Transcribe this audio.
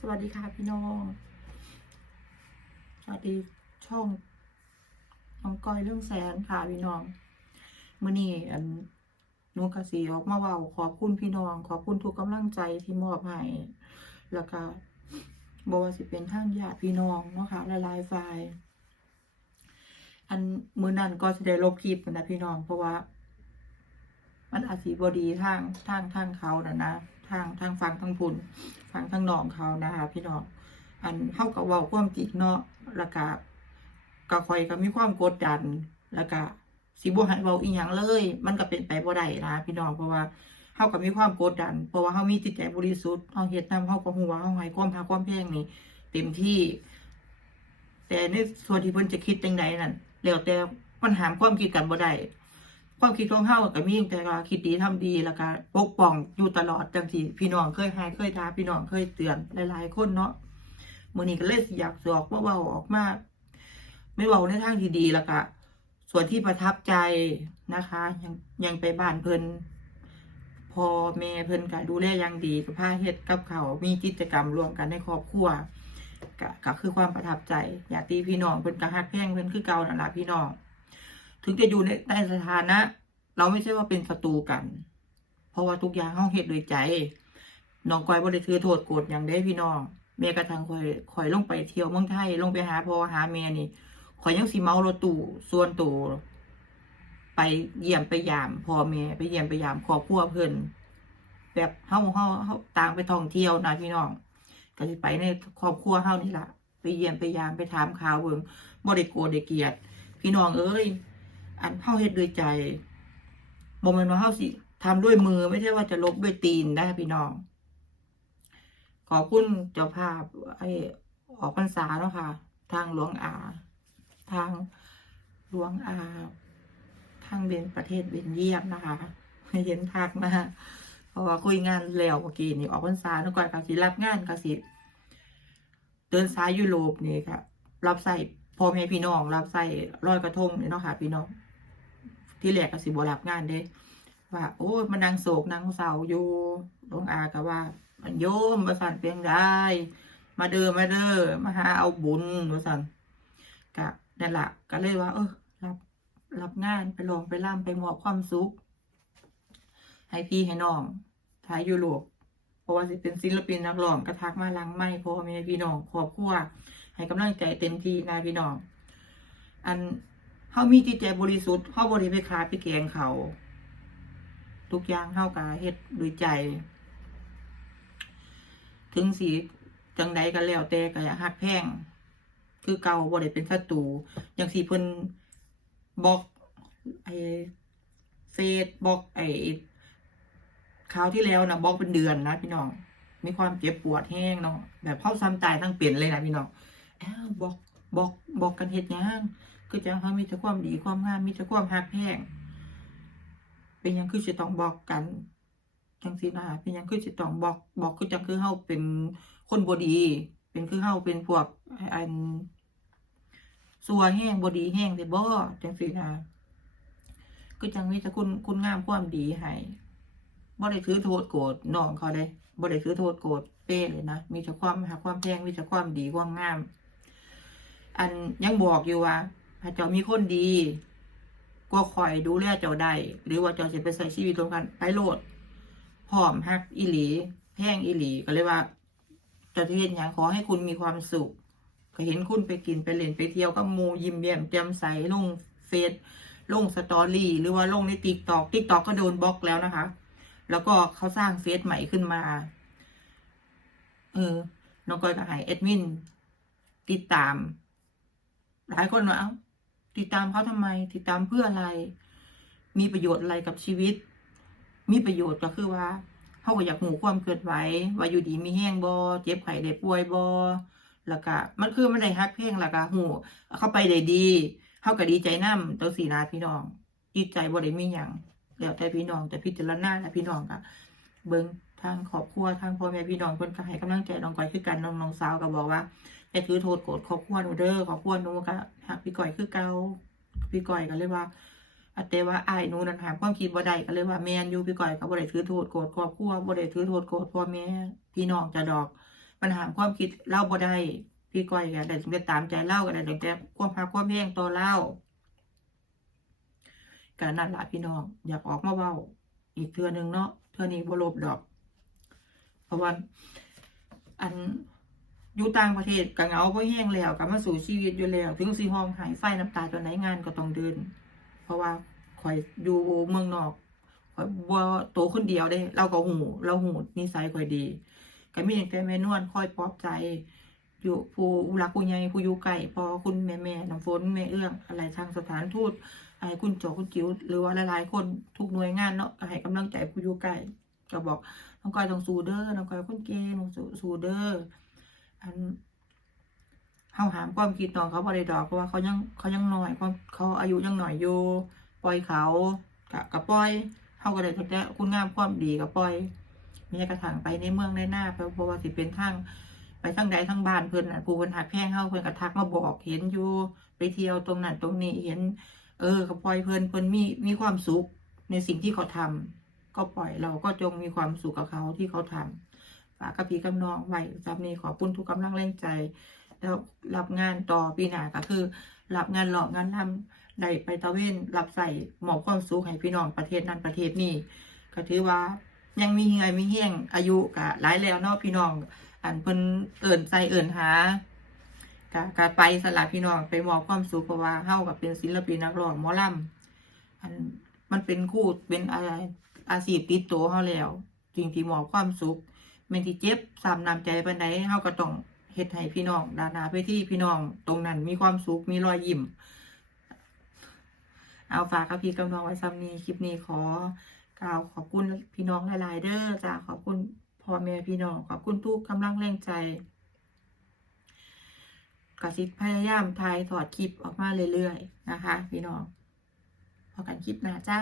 สวัสดีค่ะพี่น้อง สวัสดีช่องน้องก้อยเรื่องแสนค่ะพี่น้องเมื่อนี้อันนูกสีออกมาเว่าขอบคุณพี่น้อง ขอบคุณทุกกำลังใจที่มอบให้แล้วก็บอกว่าสิเป็นทางญาติพี่น้องเนาะคะ่ะลายๆฝ่ายอันมือนั้นก็จะได้ลบคลิปนะพี่น้องเพราะว่า มันอาจสีบดีทางทางทางเขานะนะทางทางฟังทางพุนฟังทางน้องเขานะคะพี่น้องอันเข้ากับเว้าความจริงเนาะแล้วก็ก็คอยก็มีความกดดันแล้วก็สิบ่ให้เว้าอีหยังเลย มันก็เป็นไปบ่ได้นะพี่น้องเพราะว่าเฮาก็มีความกดดัน เพราะว่าเฮามีจิตใจบริสุทธิ์เฮาเฮ็ดนำเฮาก็ฮู้ว่าเฮาให้ความภาความเพียงนี่เต็มที่ แต่ในส่วนที่เพิ่นจะคิดจังไดนั่นแล้วแต่มันหามความคิดกันบ่ได้ ความคิดของเฮาก็มีแต่ว่าคิดดีทำดีแล้วก็ปกป้องอยู่ตลอดจังซี่พี่น้องเคยให้เคยท้าพี่น้องเคยเตือนหลายๆคนเนาะมื้อนี้ก็เลยสิอยากสออกมาเว้าออกมาไม่เว้าในทางที่ดีแล้วก็ส่วนที่ประทับใจนะคะ ยังยังไปบ้านเพิ่นพอแม่เพิ่นก็ดูแลอย่างดีกับพาเฮ็ดกับเขามีกิจกรรมร่วมกันในครอบครัวก็คือความประทับใจญาติพี่น้องเพิ่นก็ฮักแพงเพิ่นคือเก่านั่นล่ะพี่น้อง ถึงจะอยู่ในในสถานะ เราไม่ใช่ว่าเป็นศัตรูกัน เพราะว่าทุกอย่างเฮาเฮ็ดด้วยใจน้องก้อยบ่ได้ถือโทษโกรธอย่างเด้พี่น้องแม่กระทั่งข่อยข่อยลงไปเที่ยวเมืองไทยลงไปหาพ่อหาแม่นี่ข่อยยังสิเมารถตู้ส่วนตัวไปเยี่ยมไปยามพ่อแม่ไปเยี่ยมไปยามครอบครัวเพิ่อนแบบเฮาเฮาเฮาต่างไปท่องเที่ยวนะพี่น้องก็สิไปในครอบครัวเฮานี่ละไปเยี่ยมไปยามไปถามข่าวเบิ่งบ่ได้โกรธได้เกลียด พี่น้องเอ้ย อันเฮาเฮ็ดด้วยใจบ่แม่นว่าเฮาสิทำด้วยมือไม่ใช่ว่าจะลบด้วยตีนได้พี่น้อง ขอบคุณเจ้าภาพ ไอ้ออกพรรษาเนาะค่ะ ทางหลวงอา ทางหลวงอา ทางเบนประเทศเบนเยียมนะคะเห็นทักนะเพราะว่าคุยงานแล้วเมื่อกี้นี่ออกพรรษาแล้วก่อนก็สิรับงานก็สิเดินสายยุโรปนี่ค่ะ รับใส่พ่อแม่พี่น้อง รับใส่ร้อยกระทงนี่เนาะค่ะ พี่น้อง ที่แรกก็สิบรับงานเด้ว่า โอ้ยมันนางโศกนางเศร้าอยู่หลวงอาก็ว่า มันโยมประสันเพียงได้ มาเด้อมาเด้อมาหาเอาบุญประสันกะนั่นละก็เลยว่า เออรับรับงานไปลองไปล่ำไปมอบความสุขให้พี่ให้น้องทายยุโรปเพราะว่าสิเป็นศิลปินนักร้องกระทักมาลังไม่พ่อแม่พี่น้องครอบครัวให้กำลังใจเต็มที่นายพี่น้อง อัน เฮามีจิตใจบริสุทธิ์เฮาบ่ได้ไปขาไปแกงเขา ทุกอย่างเฮากะเฮ็ดด้วยใจ ถึงสีจังใดก็แล้วแต่ก็อยากฮักแพงคือเก่าบ่ได้เป็นศัตรูอย่างสีเพิ่นบอกไอ้เฟซบอกไอ้คราวที่แล้วนะบอกเป็นเดือนนะพี่น้องมีความเจ็บปวดแห้งเนาะแบบเข้าซ้ำตายทั้งเป็นเลยนะพี่น้องอ้าวบอกบอกบอกกันเฮ็ดหยัง คือจังเขามีแต่ความดีความงามมีแต่ความฮักแพงเป็นยังคือจะต้องบอกกันจังสีนะเป็นยังคือจะต้องบอกบอกคือจังคือเฮาเป็นคนบดี เป็นคือเฮาเป็นพวกอันสัวแห้งบดีแห้งแต่บ่จังสีนะคือจังมีแต่คุณคุณงามความดีให้บ่ได้ถือโทษโกรธน้องเขาเลยบ่ได้ถือโทษโกรธเป้เลยนะมีแต่ความหาความแพงมีแต่ความดีความงาม อันยังบอกอยู่ว่า พระเจ้ามีคนดีก็คอยดูแลเจ้าได้หรือว่าเจ้าจะไปใส่ชีวิตรวมกันไปโลดพร้อมฮักอีหลีแพงอีหลีก็เลยว่าเจะเห็นอย่างขอให้คุณมีความสุข ก็เห็นคุณไปกินไปเล่นไปเที่ยวก็มูยิ้มแย้มแจ่มใสลงเฟซลงสตอรี่หรือว่าลงในติ๊กตอกติ๊กตอกก็โดนบล็อกแล้วนะคะ แล้วก็เขาสร้างเฟซใหม่ขึ้นมาเออน้องก้อยก็ให้แอดมินติดตาม หลายคนว่าเอ้า ติดตามเขาทำไม ติดตามเพื่ออะไร มีประโยชน์อะไรกับชีวิต มีประโยชน์ก็คือว่าเขาก็อยากหูความเกิดไหวว่าอยู่ดีมีแห้งบอเจ็บไข้ได้ป่วยบอแล้วก็มันคือมันได้ฮักเพลงแล้วก็หูเข้าไปได้ดีเขาก็ดีใจนำตัวสีนาพี่น้องจิตใจบ่ได้มีหยังแล้วแต่พี่น้องแต่พิจารณาและพี่น้องก็เบิ่ง ทางครอบครัวทางพ่อแม่พี่น้องเพิ่นก็ให้กำลังใจน้องก้อยคือกันน้องน้องสาวก็บอกว่าอย่าถือโทษโกรธครอบครัวหนูเด้อครอบครัวหนูก็หักพี่ก่อยคือเก่าพี่ก่อยก็เลยว่าอาแต่ว่าอ้ายหนูนั่นหามความคิดบ่ได้ก็เลยว่าแม่นอยู่พี่ก่อยก็บ่ได้ถือโทษโกรธครอบครัวบ่ได้ถือโทษโกรธพ่อแม่พี่น้องจะดอกปัญหาความคิดเล่าบ่ได้พี่ก้อยก็ได้ตั้งแต่ตามใจเล่าก็ได้ตั้งแต่ความหักความแห้งต่อเล่าก็นั่นละพี่น้องอยากออกมาเว้าอีกเทือนึงเนาะเทือนี้บ่ลบดอก เพราะว่าอันอยู่ต่างประเทศก็เหงาบ่แห้งแล้วก็มาสู่ชีวิตอยู่แล้วถึงสิห้องหายไฟน้ำตาจนไหนงานก็ต้องเดิน เพราะว่าข่อยอยู่เมืองนอกข่อยบ่โตคนเดียวเด้ เราก็หูเราหูนิสัยข่อยดีก็มีแต่แม่นวลคอยปลอบใจอยู่ผู้รักผู้ใหญ่ผู้อยู่ใกล้พอคุณแม่แม่น้ำฝนแม่เอื้องอะไรทางสถานทูตไอ้คุณโจคุณจิ๋วหรือว่าหลายๆคนทุกหน่วยงานเนาะให้กำลังใจผู้อยู่ใกล้ ก็บอกน้องก้อยต้องสู้เด้อน้องก้อยคนเก่งต้องสู้เด้ออันเฮาหามความคิดน้องเขาบ่ได้ดอกเพราะว่าเขายังเขายังน้อยเขาเขาอายุยังหน้อยอยู่ปล่อยเขากะกะปล่อยเฮาก็ได้แต่คุณงามความดีก็ปล่อยมีกระถางไปในเมืองในหน้าเพราะเพราะว่าสิเป็นทางไปทางใดทางบ้านเพิ่นน่ะผู้เพิ่นหักแพงเฮาเพิ่นก็ทักมาบอกเห็นอยู่ไปเที่ยวตรงนั้นตรงนี้เห็น เออก็ปล่อยเพิ่นเพิ่นมีมีความสุขในสิ่งที่เขาทำ ก็ปล่อยเราก็จงมีความสุขกับเขาที่เขาทำฝากกับพี่กับน้องไว้สำนี้ขอบคุณทุกกำลังแรงใจ แล้วรับงานต่อปีหน้าก็คือ รับงานหลอกงานทำได้ไปตะเวนรับใส่หมอบความสุขให้พี่น้องประเทศนั้นประเทศนี้ก็ถือว่ายังมีเงมีเฮี้ยงอายุก็หลายแล้วเนาะพี่น้อง อันเพิ่นเอิ่นใจเอิ่นหากะกะไปสละพี่น้องไปมอบความสุขเพราะว่าเฮากับเป็นศิลปินนักร้องหมอลำอันมันเป็นคู่เป็นอะไร อาชีพติดตัวเฮาแล้วจริงที่มอบความสุขแม่นที่เจ็บซ้ำนำใจปานใดเฮาก็ต้องเฮ็ดให้พี่น้องดานาไปที่พี่น้องตรงนั้นมีความสุขมีรอยยิ้มเอาฝากกับพี่กับน้องไว้ซ้ำนี้คลิปนี้ขอกล่าวขอบคุณพี่น้องหลาย ๆ เด้อจ้าขอบคุณพ่อแม่พี่น้องขอบคุณทุกกำลังแรงใจกสิพยายามถ่ายถอดคลิปออกมาเรื่อย ๆ นะคะ พี่น้องพอกันคลิปหน้าจ้า